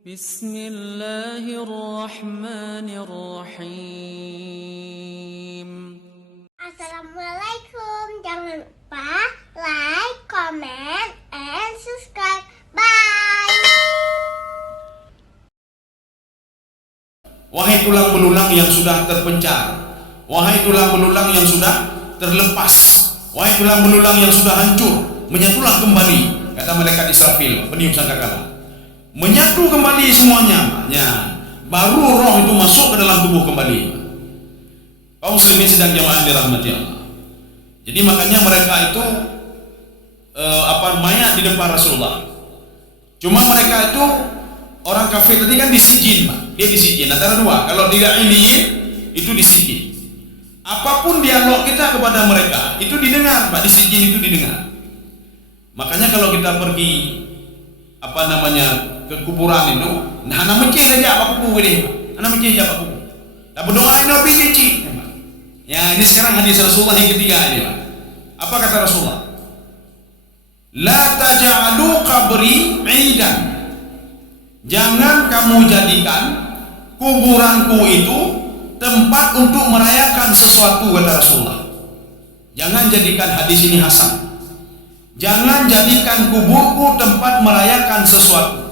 Bismillahirrahmanirrahim. Assalamualaikum. Jangan lupa like, comment, and subscribe. Bye. Wahai tulang belulang yang sudah terpencar, wahai tulang belulang yang sudah terlepas, wahai tulang belulang yang sudah hancur, menyatulah kembali, kata malaikat Israfil, peniup sangkakala. Menyatu kembali semuanya, baru roh itu masuk ke dalam tubuh kembali. Kaum muslimin sedang jamaah dirahmati Allah. Jadi makanya mereka itu mayat di depan Rasulullah. Cuma mereka itu orang kafir tadi kan disijin, Pak. Dia disijin antara dua. Kalau tidak iliyin itu disijin. Apapun dialog kita kepada mereka itu didengar, Pak. Disijin itu didengar. Makanya kalau kita pergi ke kuburan itu, nah anak mencih saja apa kubu gede, anak mencih saja apa kubu. Tak berdoa ini nabi cici. Ya ini sekarang hadis Rasulullah yang ketiga ini, Pak. Apa kata Rasulullah? La taj'alu qabri 'idan. Jangan kamu jadikan kuburanku itu tempat untuk merayakan sesuatu, kata Rasulullah. Jangan jadikan hadis ini hasan. Jangan jadikan kuburku tempat merayakan sesuatu.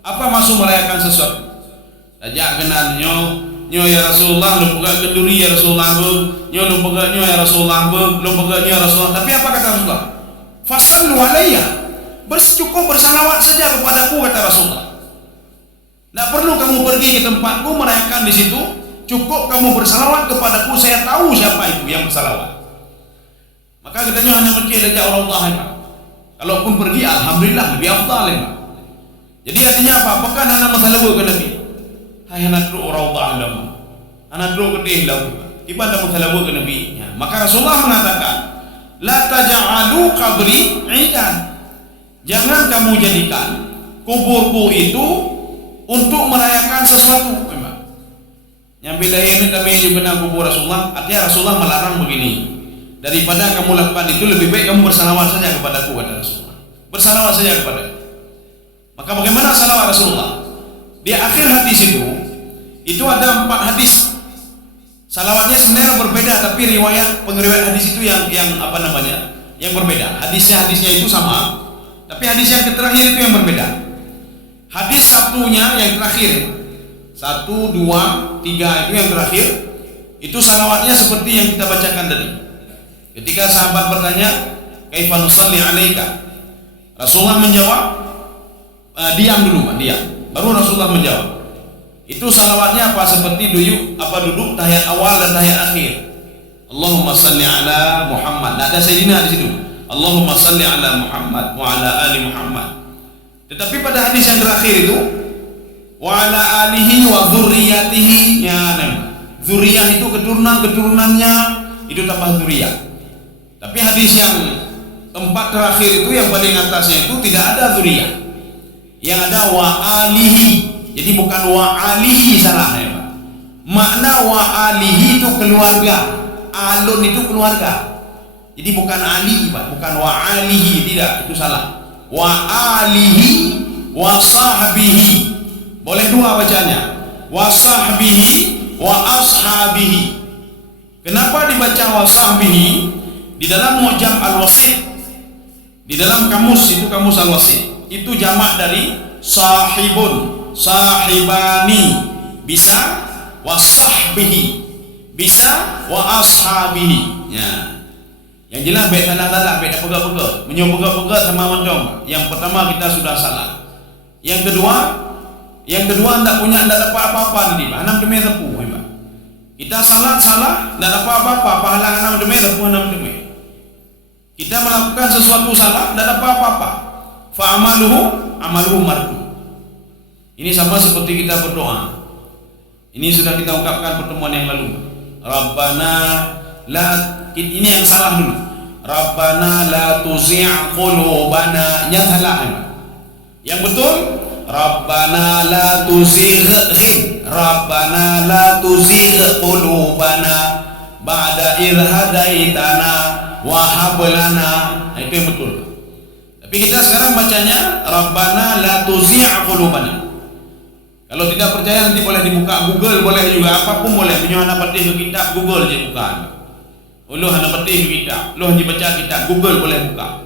Apa maksud merayakan sesuatu? Ajak kenal nyo ya Rasulullah, lu pegang kenduri ya Rasulullah, lu pegang nyo ya Rasulullah, lu pegang nyo ya Rasulullah. Tapi apa kata Rasulullah? Fasallu alayya. Bersyukur bersalawat saja kepadaku, kata Rasulullah. Tidak perlu kamu pergi ke tempatku merayakan di situ. Cukup kamu bersalawat kepadaku, saya tahu siapa itu yang bersalawat. Maka katanya hanya mencari ajak orang Allah. Kalaupun pergi, alhamdulillah lebih afdal, Pak. Jadi artinya apa? Apakah anak masalah ke Nabi? Hai anak dulu orang Allah, anak dulu kedih lah. Tiba ada masalah ke Nabi. Maka Rasulullah mengatakan, la taj'alu qabri 'idan. Jangan kamu jadikan kuburku itu untuk merayakan sesuatu. Yang beda ini namanya juga kena kubur Rasulullah. Artinya Rasulullah melarang begini. Daripada kamu lakukan itu, lebih baik kamu bersalawat saja kepadaku, kata Rasulullah. Bersalawat saja kepada. Maka bagaimana salawat Rasulullah? Di akhir hadis itu ada 4 hadis. Salawatnya sebenarnya berbeda, tapi pengriwayat hadis itu yang berbeda. Hadisnya itu sama, tapi hadis yang terakhir itu yang berbeda. Hadis satunya yang terakhir, 1, 2, 3 itu yang terakhir, itu salawatnya seperti yang kita bacakan tadi. Ketika sahabat bertanya, kaifa nusalli alaika? Rasulullah menjawab, diam dulu, Pak, diam. Baru Rasulullah menjawab. Itu salawatnya apa? Seperti duduk tahiyat awal dan tahiyat akhir. Allahumma salli ala Muhammad. Nah, ada sayyidina di situ. Allahumma salli ala Muhammad wa ala ali Muhammad. Tetapi pada hadis yang terakhir itu, wa ala alihi wa dzurriyyatihi, dzurriyah itu keturunan-keturunannya, itu tambah dzurriyah. Tapi hadis yang 4 terakhir itu yang paling atasnya itu tidak ada dzurriyah. Yang ada wa alihi. Jadi bukan wa alihi, salah ya, Pak. Makna wa alihi itu keluarga. Alun itu keluarga. Jadi bukan ali, Pak, bukan wa alihi, tidak, itu salah. Wa alihi wa sahbihi. Boleh dua bacanya. Wa sahbihi wa ashabihi. Kenapa dibaca wa sahbihi? Di dalam Mu'jam Al-Wasit, di dalam kamus Al-Wasit, itu jamak dari sahibun, sahibani, bisa wa sahbihi, bisa wa ashabihi. Yang jelas beda salah, beda pegak-pegak, menyebut-pegak sama mendong. Yang pertama kita sudah salah. Yang kedua tidak dapat apa-apa nanti, Pak. Anam demi tepu, Pak. Kita salah, tidak dapat apa-apa, pahala anam demi tepu, anam demi. Kita melakukan sesuatu salah, tidak dapat apa-apa. Fa amaluhu mardu. Ini sama seperti kita berdoa. Ini sudah kita ungkapkan pertemuan yang lalu. Rabbana la, ini yang salah dulu. Rabbana la tuzigh qulubana, yang salah. Yang betul, Rabbana la tuzigh qulubana ba'da idh hadaitana wa hab lana. Itu yang betul. Tapi kita sekarang bacanya Rabbana la tuzigh qulubana. Kalau tidak percaya nanti boleh dibuka Google, boleh juga apapun boleh. Punya anak patih ke kitab Google je buka. Lu anak patih ke kitab, lu hanya baca kitab Google boleh buka.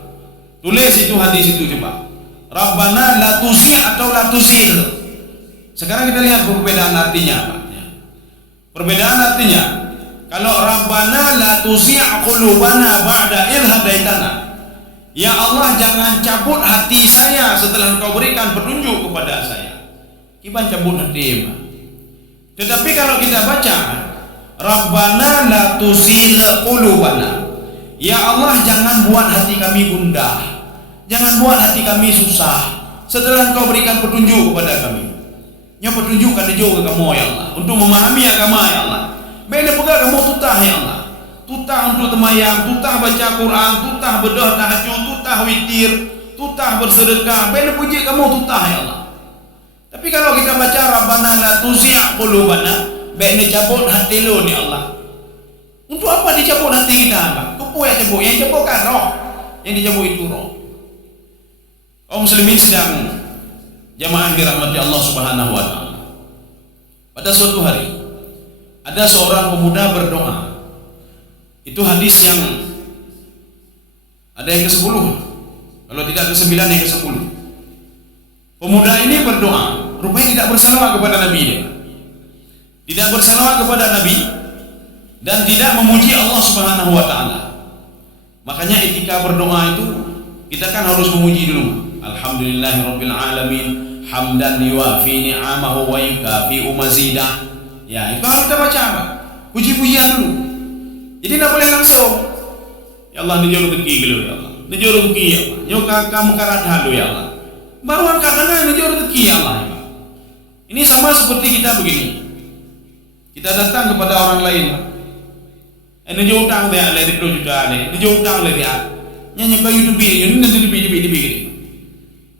Tulis itu hadis itu coba. Rabbana la tuzi' atau la tuzigh. Sekarang kita lihat perbedaan artinya apa? Perbedaan artinya, kalau Rabbana la tuzi' qulubana ba'da idh hadaitana. Ya Allah, jangan cabut hati saya setelah Engkau berikan petunjuk kepada saya. Kita cabut hati. Tetapi kalau kita baca Rabbana la tuzigh qulubana. Ya Allah, jangan buat hati kami gundah. Jangan buat hati kami susah setelah Engkau berikan petunjuk kepada kami. Yang petunjuk kan jauh ke kamu ya Allah, untuk memahami agama ya Allah. Benda pegang kamu tutah ya Allah. Tutah untuk temayang, tutah baca Quran, tutah berdoa tahajud, tutah witir, tutah bersedekah. Benda puji kamu tutah ya Allah. Tapi kalau kita baca Rabbana la tuzigh qulubana, benda cabut hati lu ni Allah. Untuk apa dicabut hati kita? Kepu yang cabut, yang cabut kan roh. Yang dicabut itu roh. Kaum muslimin sedang jamaah dirahmati Allah Subhanahu wa taala. Pada suatu hari ada seorang pemuda berdoa. Itu hadis yang ada yang ke-10. Kalau tidak ke-9 yang ke-10. Pemuda ini berdoa, rupanya tidak bersalawat kepada Nabi dia. Tidak bersalawat kepada Nabi dan tidak memuji Allah Subhanahu wa taala. Makanya etika berdoa itu kita kan harus memuji dulu. Alhamdulillahirabbil alamin, hamdan yuwafi ni'amahu wa yukafi mazidah. Ya, itu harus kita baca apa? Puji-pujian dulu. Jadi tidak boleh langsung. Ya Allah, ni jauh rezeki dulu ya Allah. Ni jauh rezeki ya Allah. Nyoka kamu karadhan dulu ya Allah. Baru angkatan ni jauh rezeki ya Allah. Ini sama seperti kita begini. Kita datang kepada orang lain. Ini jauh utang dia, lebih 10 juta ni. Ni jauh utang lebih dia. Nyanyi kayu tu bi, ini nanti lebih.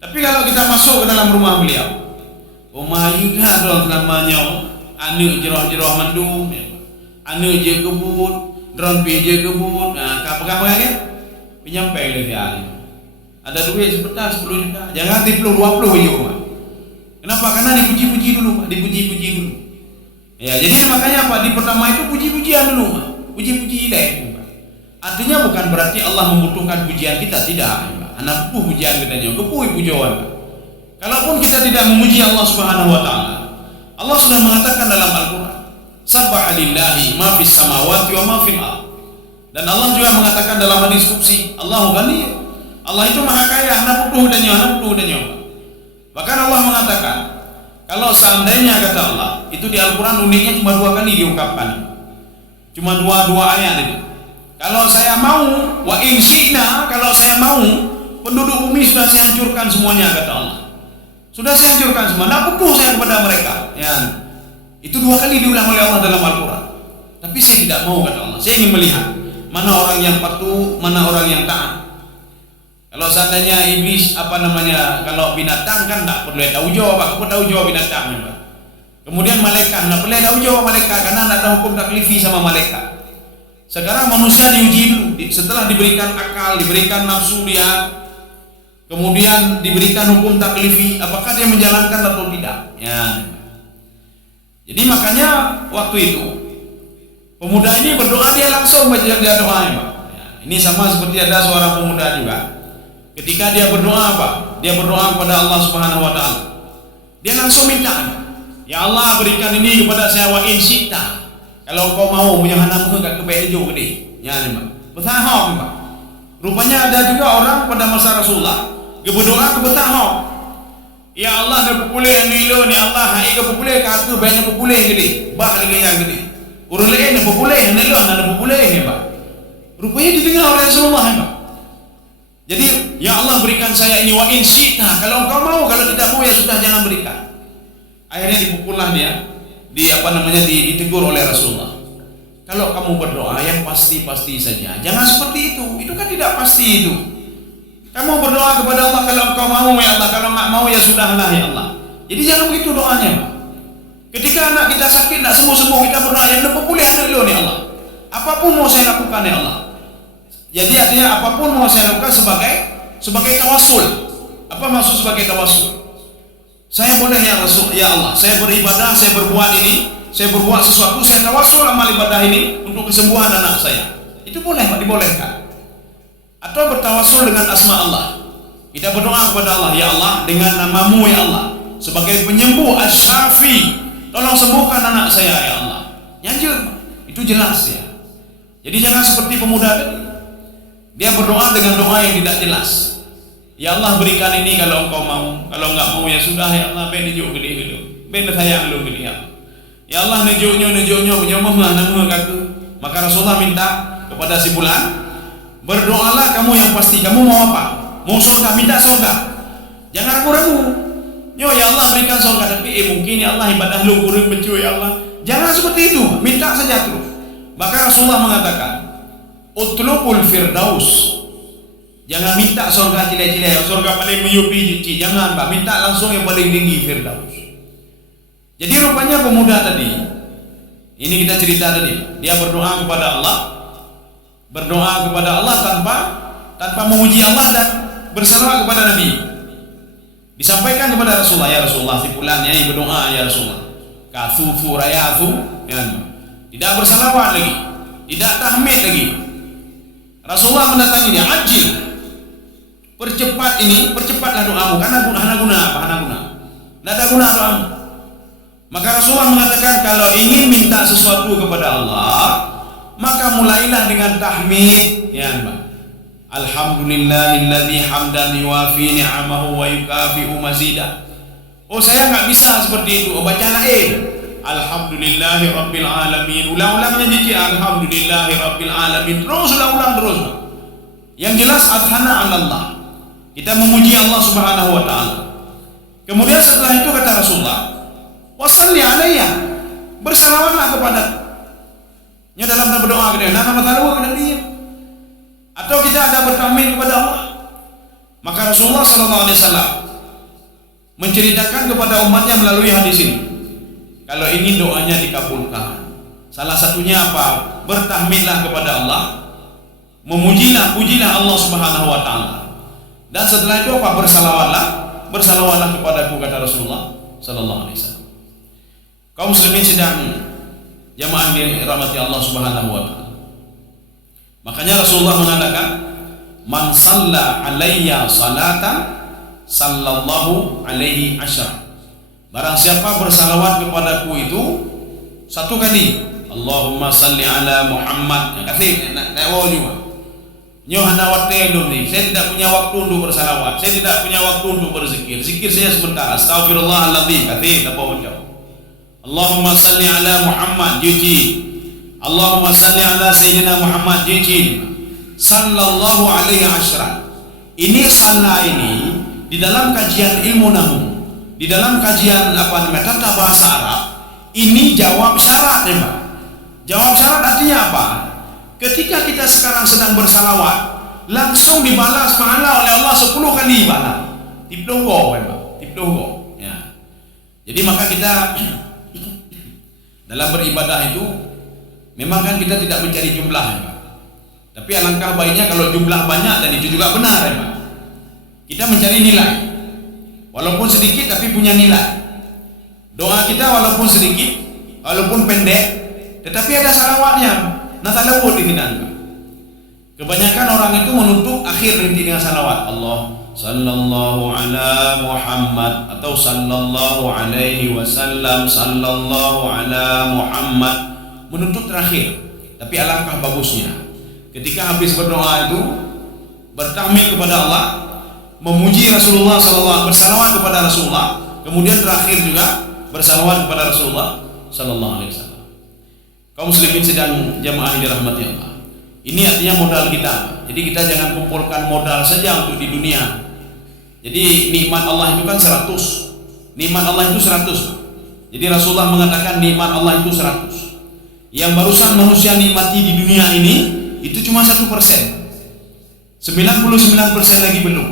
Tapi kalau kita masuk ke dalam rumah beliau, rumah Yuda dong namanya, anu jeroh-jeroh mandum, anu je kebut, drone je kebut, nah kapal-kapal kan, penyampai lagi ada duit sebentar 10 juta, jangan 10 20 je rumah. Kenapa? Karena dipuji-puji dulu, dipuji-puji dulu. Ya, jadi makanya apa? Di pertama itu puji-pujian dulu, puji-puji deh. Artinya bukan berarti Allah membutuhkan pujian kita, tidak. Anak pujian kita jauh, kepuih pujian. Kalaupun kita tidak memuji Allah Subhanahu wa taala, Allah sudah mengatakan dalam Al-Qur'an, "Sabbaha lillahi ma fis samawati wa ma fil ardh." Dan Allah juga mengatakan dalam hadis qudsi, Allahu Ghani. Allah itu Maha Kaya, anak putuh dan nyawa. Bahkan Allah mengatakan, kalau seandainya kata Allah, itu di Al-Qur'an uniknya cuma 2 kali diungkapkan. Cuma dua ayat itu. Kalau saya mau, wa in syi'na, kalau saya mau, penduduk bumi sudah saya hancurkan semuanya kata Allah. Sudah saya hancurkan semua. Tidak butuh saya kepada mereka. Ya. Itu 2 kali diulang oleh Allah dalam Al-Quran. Tapi saya tidak mau kata Allah. Saya ingin melihat mana orang yang patuh, mana orang yang taat. Kalau seandainya iblis kalau binatang kan tidak perlu tahu jawab. Aku tahu jawab binatang. Kemudian malaikat tidak perlu tahu jawab malaikat karena tidak tahu hukum taklifi sama malaikat. Sekarang manusia diuji dulu. Setelah diberikan akal, diberikan nafsu dia, kemudian diberikan hukum taklifi, apakah dia menjalankan atau tidak? Ya. Jadi makanya waktu itu pemuda ini berdoa, dia langsung baca doa ya. Ini sama seperti ada seorang pemuda juga. Ketika dia berdoa apa? Dia berdoa kepada Allah Subhanahu wa taala. Dia langsung minta, "Ya Allah, berikan ini kepada saya wa in syi'ta." Kalau kau mau punya anak pun kat kebaik hijau gede. Ya ni mak. Bertahap mak. Rupanya ada juga orang pada masa Rasulullah berdoa ke bertahap. Ya Allah, nak populeh ni lo ni Allah, hai ke populeh ka tu banyak populeh gede. Bah lagi yang gede. Urang lain nak populeh ni lo nak populeh ni mak. Rupanya didengar oleh Rasulullah mak. Jadi, ya Allah berikan saya ini wa in syi'ta. Kalau engkau mau, kalau tidak mau ya sudah jangan berikan. Akhirnya dipukullah dia. Ditegur oleh Rasulullah. Kalau kamu berdoa yang pasti-pasti saja, jangan seperti itu. Itu kan tidak pasti itu. Kamu berdoa kepada Allah kalau engkau mau ya Allah, kalau enggak mau ya sudahlah ya Allah. Jadi jangan begitu doanya. Ketika anak kita sakit nak sembuh-sembuh, kita berdoa yang lebih pulih anak lo ni Allah. Apapun mau saya lakukan ya Allah. Jadi artinya apapun mau saya lakukan sebagai tawasul. Apa maksud sebagai tawasul? Saya boleh ya Rasul, ya Allah, saya beribadah, saya berbuat ini, saya berbuat sesuatu, saya tawasul amal ibadah ini untuk kesembuhan anak saya. Itu boleh, Pak, dibolehkan. Atau bertawasul dengan asma Allah. Kita berdoa kepada Allah, ya Allah, dengan namamu ya Allah, sebagai penyembuh asy-syafi, tolong sembuhkan anak saya ya Allah. Nyanjur, itu jelas ya. Jadi jangan seperti pemuda tadi. Dia berdoa dengan doa yang tidak jelas. Ya Allah, berikan ini kalau engkau mau. Kalau enggak mau ya sudah ya Allah, ben nejuk gede gitu. Ben sayang lu gede ya. Ya Allah, nejuknya mah nama kaku. Maka Rasulullah minta kepada si bulan, berdoalah kamu yang pasti. Kamu mau apa? Mau surga, minta surga. Jangan ragu-ragu. Yo ya Allah, berikan surga, tapi mungkin ya Allah ibadah lu kurang becu ya Allah. Jangan seperti itu, minta saja terus. Maka Rasulullah mengatakan, utlubul firdaus. Jangan minta surga cilek-cilek, surga paling menyupi cici. Jangan, Pak, minta langsung yang paling tinggi, firdaus. Jadi rupanya pemuda tadi, ini kita cerita tadi, dia berdoa kepada Allah, tanpa memuji Allah dan bersalawat kepada Nabi. Disampaikan kepada Rasulullah, ya Rasulullah, si fulannya ini berdoa ya Rasulullah. Kathufu rayathu, ya, tidak bersalawat lagi, tidak tahmid lagi. Rasulullah mendatangi dia, ajil, percepatlah doamu, karena hana guna apa? Tidak ada guna doamu. Maka Rasulullah mengatakan, kalau ingin minta sesuatu kepada Allah, maka mulailah dengan tahmid, ya Mbak. Alhamdulillahilladzi hamdan yuwafi ni'amahu wa yukafi'u mazidah. Oh, saya nggak bisa seperti itu. Oh, bacalah Alhamdulillahi Rabbil Alamin. Ulang-ulangnya jadi Alhamdulillahi Rabbil Alamin. Terus ulang terus. Yang jelas adhana Allah. Kita memuji Allah Subhanahu wa taala. Kemudian setelah itu kata Rasulullah, wasalli alayya. Bersalawatlah kepada. Nya dalam berdoa kepada nama taala kepada dia. Atau kita ada bertahmid kepada Allah. Maka Rasulullah sallallahu alaihi wasallam menceritakan kepada umatnya melalui hadis ini, kalau ini doanya dikabulkan, salah satunya apa? Bertahmidlah kepada Allah, pujilah Allah Subhanahu wa taala. Dan setelah itu apa? Bersalawatlah kepadaku, kata Rasulullah sallallahu alaihi wasallam. Kaum muslimin sedang jamaah dirahmati Allah Subhanahu wa taala. Makanya Rasulullah mengatakan, man shalla alayya salatan sallallahu alaihi asyara. Barang siapa bersalawat kepadaku itu satu kali, Allahumma salli ala Muhammad. Kasih nak juga. Nyo hana waktu ni. Saya tidak punya waktu untuk bersalawat. Saya tidak punya waktu untuk berzikir. Zikir saya sebentar. Astaghfirullahaladzim. Kasih tak apa jauh. Allahumma salli ala Muhammad. Juji. Allahumma salli ala Sayyidina Muhammad. Juji. Sallallahu alaihi asyara. Ini salah ini di dalam kajian ilmu nahwu, di dalam kajian tata bahasa Arab, ini jawab syarat ya Pak. Jawab syarat artinya apa? Ketika kita sekarang sedang bersalawat, langsung dibalas pahala oleh Allah 10 kali pahala. Tiplogo ya Pak, tiplogo. Ya. Jadi maka kita dalam beribadah itu memang kan kita tidak mencari jumlah ya Pak. Tapi alangkah baiknya kalau jumlah banyak dan itu juga benar ya Pak. Kita mencari nilai, walaupun sedikit tapi punya nilai. Doa kita walaupun sedikit, walaupun pendek, tetapi ada salawatnya. Nah, salawat di sini. Kebanyakan orang itu menutup akhir nanti dengan salawat. Allah sallallahu ala Muhammad atau sallallahu alaihi wasallam, sallallahu ala Muhammad, menutup terakhir. Tapi alangkah bagusnya ketika habis berdoa itu bertahmid kepada Allah, memuji Rasulullah sallallahu, bersalawat kepada Rasulullah, kemudian terakhir juga bersalawat kepada Rasulullah sallallahu alaihi wasallam. Kaum muslimin sedang jamaah yang dirahmati Allah. Ini artinya modal kita. Jadi kita jangan kumpulkan modal saja untuk di dunia. Jadi nikmat Allah itu kan 100. Nikmat Allah itu 100. Jadi Rasulullah mengatakan nikmat Allah itu 100. Yang barusan manusia nikmati di dunia ini itu cuma 1%. 99% lagi belum.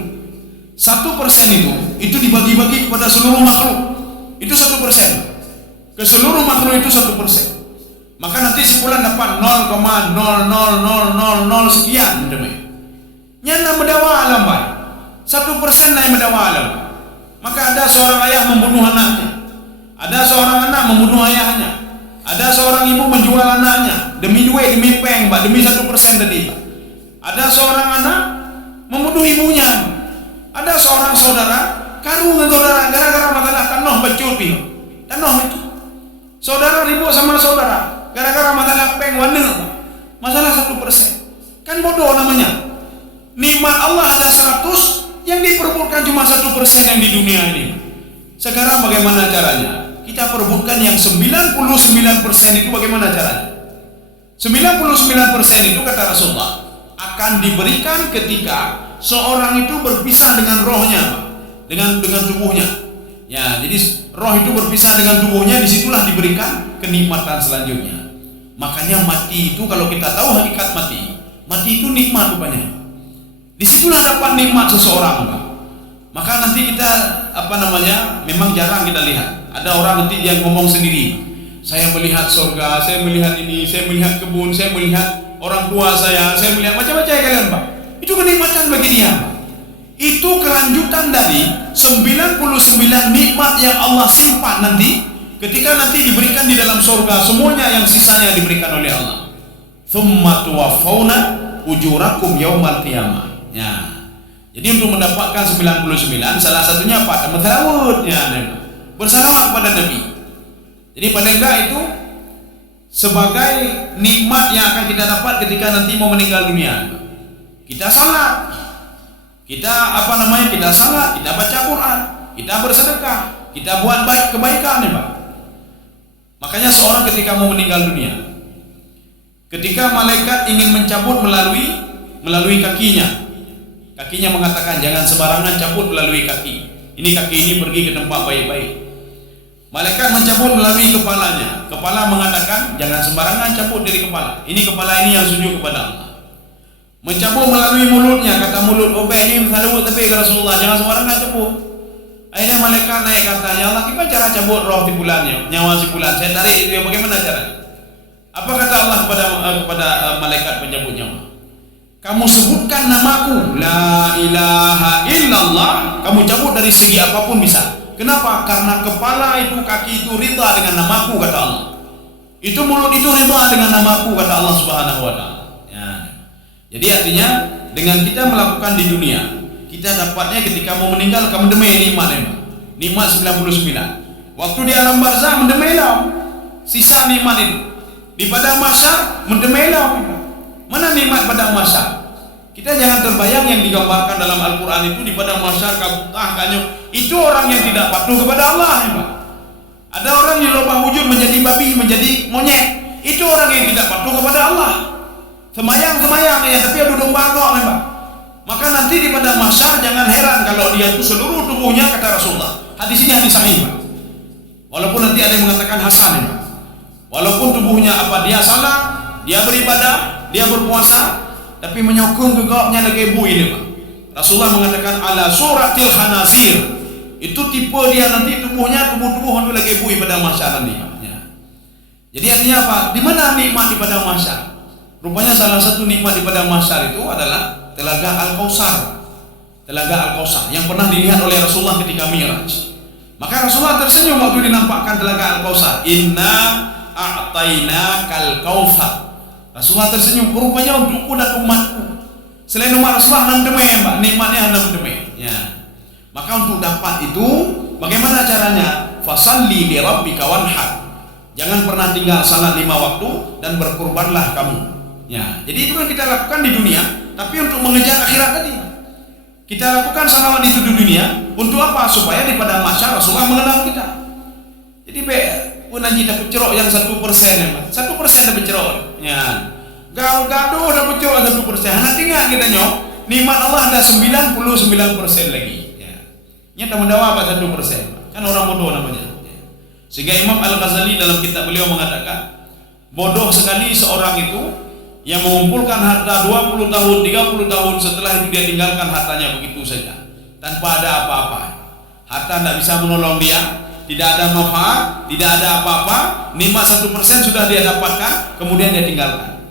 1% itu dibagi-bagi kepada seluruh makhluk. Itu 1%. Ke seluruh makhluk itu 1%. Maka nanti sebulan dapat 0,00000 sekian demi. Nyana mendawa alam baik. 1% naik mendawa alam. Maka ada seorang ayah membunuh anaknya, ada seorang anak membunuh ayahnya, ada seorang ibu menjual anaknya demi duit, demi peng, demi 1% tadi. Ada seorang anak membunuh ibunya. Ada seorang saudara karung dengan saudara gara-gara masalah tanah becut pi. Tanah itu. Saudara ribut sama saudara gara-gara masalah peng warna. Masalah 1%. Kan bodoh namanya. Nikmat Allah ada 100, yang diperbutkan cuma 1% yang di dunia ini. Sekarang bagaimana caranya? Kita perbutkan yang 99% itu bagaimana caranya? 99% itu kata Rasulullah akan diberikan ketika seorang itu berpisah dengan rohnya, dengan tubuhnya. Ya, jadi roh itu berpisah dengan tubuhnya, disitulah diberikan kenikmatan selanjutnya. Makanya mati itu, kalau kita tahu hakikat mati itu nikmat rupanya. Disitulah dapat nikmat seseorang, Pak. Maka nanti kita memang jarang kita lihat. Ada orang nanti dia ngomong sendiri, saya melihat surga, saya melihat ini, saya melihat kebun, saya melihat orang tua saya melihat macam-macam kalian, Pak. Itu kenikmatan bagi dia, Pak. Itu kelanjutan dari 99 nikmat yang Allah simpan nanti ketika nanti diberikan di dalam surga, semuanya yang sisanya diberikan oleh Allah. Tsumma tuwaffawna ujurakum yaumal qiyamah. Ya. Jadi untuk mendapatkan 99 salah satunya apa? Tamatawud, ya, bersalawat kepada Nabi. Jadi paling enggak itu sebagai nikmat yang akan kita dapat ketika nanti mau meninggal dunia. Kita salat, kita salat, kita baca Quran, kita bersedekah, kita buat baik kebaikan, ya, Pak. Makanya seorang ketika mau meninggal dunia, ketika malaikat ingin mencabut melalui kakinya mengatakan jangan sembarangan cabut melalui kaki. Ini kaki ini pergi ke tempat baik-baik. Malaikat mencabut melalui kepalanya. Kepala mengatakan jangan sembarangan cabut dari kepala. Ini kepala ini yang sujud kepada Allah. Mencabut melalui mulutnya, kata mulut, ini salut tapi ke Rasulullah, jangan sembarangan cabut. Akhirnya malaikat naik katanya, Allah, gimana cara cabut roh di bulannya, nyawa si bulan? Saya tarik itu, bagaimana caranya? Apa kata Allah kepada malaikat pencabut nyawa? Kamu sebutkan namaku, la ilaha illallah, kamu cabut dari segi apapun bisa. Kenapa? Karena kepala itu, kaki itu ridha dengan namaku, kata Allah. Itu mulut itu ridha dengan namaku, kata Allah Subhanahu wa Ta'ala. Ya. Jadi artinya dengan kita melakukan di dunia, kita dapatnya ketika mau meninggal, kamu demai nikmat 99. Waktu di alam barzah mendemailah sisa nikmat itu. Di padang mahsyar mendemailah. Mana nikmat padang mahsyar? Kita jangan terbayang yang digambarkan dalam Al-Quran itu di padang mahsyar kabutah kanyut. Itu orang yang tidak patuh kepada Allah, ya, Pak. Ada orang di lubang wujud menjadi babi, menjadi monyet. Itu orang yang tidak patuh kepada Allah. Semayang ya, tapi ada domba kok, ya, Pak. Maka nanti di padang mahsyar jangan heran kalau dia itu seluruh tubuhnya, kata Rasulullah. Hadis ini hadis sahih, Pak. Walaupun nanti ada yang mengatakan hasan, ya, Pak. Walaupun tubuhnya dia salat, dia beribadah, dia berpuasa, tapi menyokong gegapnya lagi bu ini, Pak. Rasulullah mengatakan ala suratil khanazir. Itu tipe dia nanti tubuhnya tubuh itu lagi bu pada mahsyar nanti, Pak. Ya. Jadi artinya apa? Di mana nikmat di padang mahsyar? Rupanya salah satu nikmat di padang mahsyar itu adalah telaga Al-Kautsar. Telaga Al-Kautsar yang pernah dilihat oleh Rasulullah ketika Mi'raj. Maka Rasulullah tersenyum waktu dinampakkan telaga Al-Kautsar. Inna a'tainakal kautsar. Rasulullah tersenyum, rupanya untukku dan umatku. Selain umat Rasulullah 6 demai, Mbak, nikmatnya 6 demai. Ya. Maka untuk dapat itu, bagaimana caranya? Fasalli li rabbika wanhar. Jangan pernah tinggal salat 5 waktu dan berkurbanlah kamu. Ya. Jadi itu kan kita lakukan di dunia, tapi untuk mengejar akhirat tadi. Kita lakukan salawat itu di dunia untuk apa? Supaya di padang mahsyar Rasulullah mengenal kita. Jadi pun nanti dapat cerok yang 1%, ya, Pak. 1% dapat cerok. Ya. Gaduh dapat cerok 1%. Nanti enggak kita nyok. Nikmat Allah ada 99% lagi. Ya. Nyata mendawa apa 1%? Kan orang bodoh namanya. Ya. Sehingga Imam Al-Ghazali dalam kitab beliau mengatakan, bodoh sekali seorang itu yang mengumpulkan harta 20 tahun, 30 tahun, setelah itu dia tinggalkan hartanya begitu saja tanpa ada apa-apa. Harta tidak bisa menolong dia, tidak ada manfaat, tidak ada apa-apa, nikmat 1% sudah dia dapatkan, kemudian dia tinggalkan.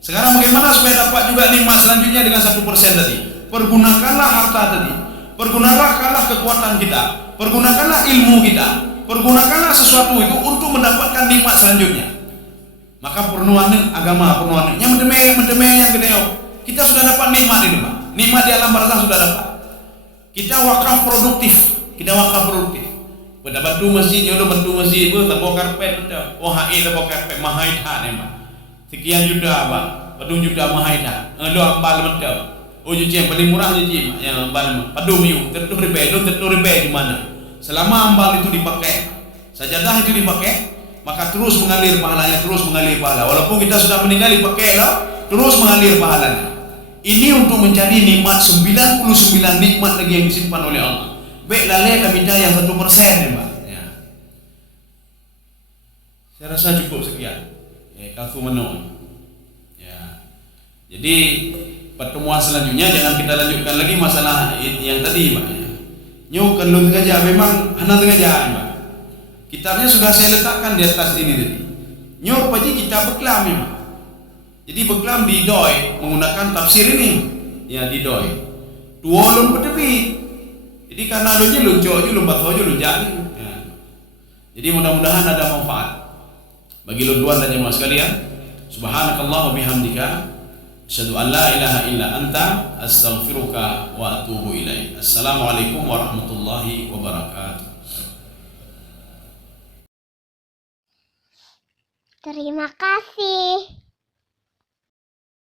Sekarang bagaimana supaya dapat juga nikmat selanjutnya dengan 1% tadi? Pergunakanlah harta tadi. Pergunakanlah kekuatan kita, pergunakanlah ilmu kita, pergunakanlah sesuatu itu untuk mendapatkan nikmat selanjutnya. Maka pernuan agama, pernuan yang mendeme yang gede. Kita sudah dapat nikmat itu, Pak. Nikmat di alam barzah sudah dapat. Kita wakaf produktif, Pada bantu masjid, nyodo bantu masjid, tabo karpet, OHE tabo karpet, mahaita nih, Pak. Sekian juta, Pak. Padung juta mahaita. Ado ambal betul. Oh cuci yang paling murah cuci yang ambal padung yu tertuh ribe di mana? Selama ambal itu dipakai, sajadah itu dipakai, maka terus mengalir pahalanya, Walaupun kita sudah meninggal dipakai lah, terus mengalir pahalanya. Ini untuk mencari nikmat 99 nikmat lagi yang disimpan oleh Allah. Baik lalai kami yang 1% ya, Pak. Ya. Saya rasa cukup sekian. Kafu menon. Ya. Jadi pertemuan selanjutnya jangan kita lanjutkan lagi masalah yang tadi, Pak. Nyo kan lu sengaja memang hana sengaja, Pak. Kitabnya sudah saya letakkan di atas ini tadi. Nyo paji kitab beklam, Pak. Jadi beklam di doi menggunakan tafsir ini. Ya di doi. Tuolun petepi. Jadi karena adunya lucu aja, lu batu aja lu jadi. Ya. Jadi mudah-mudahan ada manfaat bagi lu tuan dan jemaah sekalian. Subhanakallah wa bihamdika asyhadu an la ilaha illa anta astaghfiruka wa atubu ilaik. Assalamualaikum warahmatullahi wabarakatuh. Terima kasih.